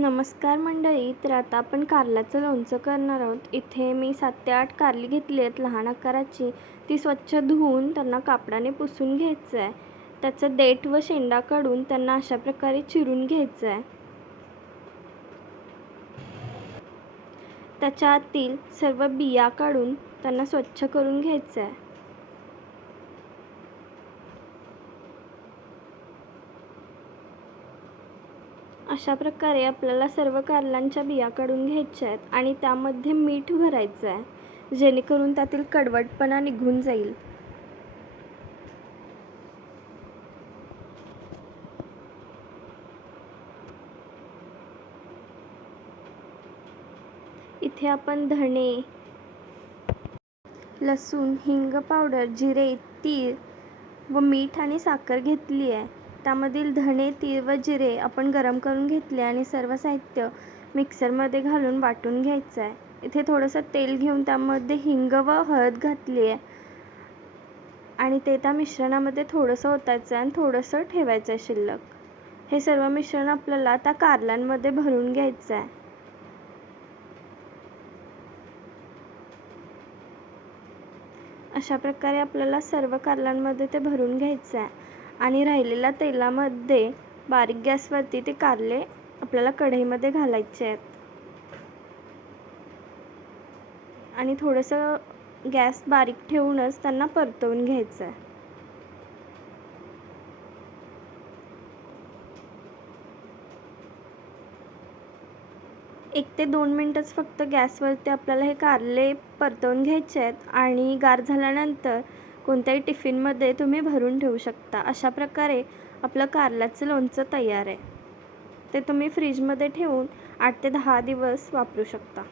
नमस्कार मंडळी. तर आता आपण कारल्याचं लोणचं करणार आहोत. इथे मी 7 ते 8 कारली घेतली आहेत लहान आकाराची. ती स्वच्छ धुवून त्यांना कापडाने पुसून घ्यायचं आहे. त्याचं देठ व शेंडा काढून त्यांना अशा प्रकारे चिरून घ्यायचं आहे. त्याच्या आतील सर्व बिया काढून त्यांना स्वच्छ करून घ्यायचं आहे. अशा प्रकारे आपल्याला सर्व कारल्यांच्या बिया काढून घ्यायच्या आहेत आणि त्यामध्ये मीठ भरायचं आहे, जेणेकरून त्यातील कडवटपणा निघून जाईल. इथे आपण धणे, लसूण, हिंग पावडर, जिरे, तीळ व मीठ आणि साखर घेतली आहे. त्यामधील धणे, तीळ व जिरे आपण गरम करून घेतले आणि सर्व साहित्य मिक्सरमध्ये घालून वाटून घ्यायचं आहे. इथे थोडंसं तेल घेऊन त्यामध्ये हिंग व हळद घातली आहे आणि ते त्या मिश्रणामध्ये थोडंसं ओतायचं आहे आणि थोडंसं ठेवायचं आहे शिल्लक. हे सर्व मिश्रण आपल्याला त्या कारल्यांमध्ये भरून घ्यायचं आहे. अशा प्रकारे आपल्याला सर्व कारल्यांमध्ये ते भरून घ्यायचं आहे आणि राहिलेल्या तेलामध्ये बारीक गॅसवरती ते कारले आपल्याला कढईमध्ये घालायचे आहेत आणि थोडंसं गॅस बारीक ठेवूनच त्यांना परतवून घ्यायचं आहे. 1 ते 2 मिनटंच फक्त गॅसवरती आपल्याला हे कारले परतवून घ्यायचे आहेत आणि गार झाल्यानंतर कोणत्याही टिफिनमध्ये तुम्ही भरून ठेवू शकता. अशा प्रकारे आपलं कारल्याचं लोणचं तयार आहे. ते तुम्ही फ्रीजमध्ये ठेवून 8 ते 10 दिवस वापरू शकता.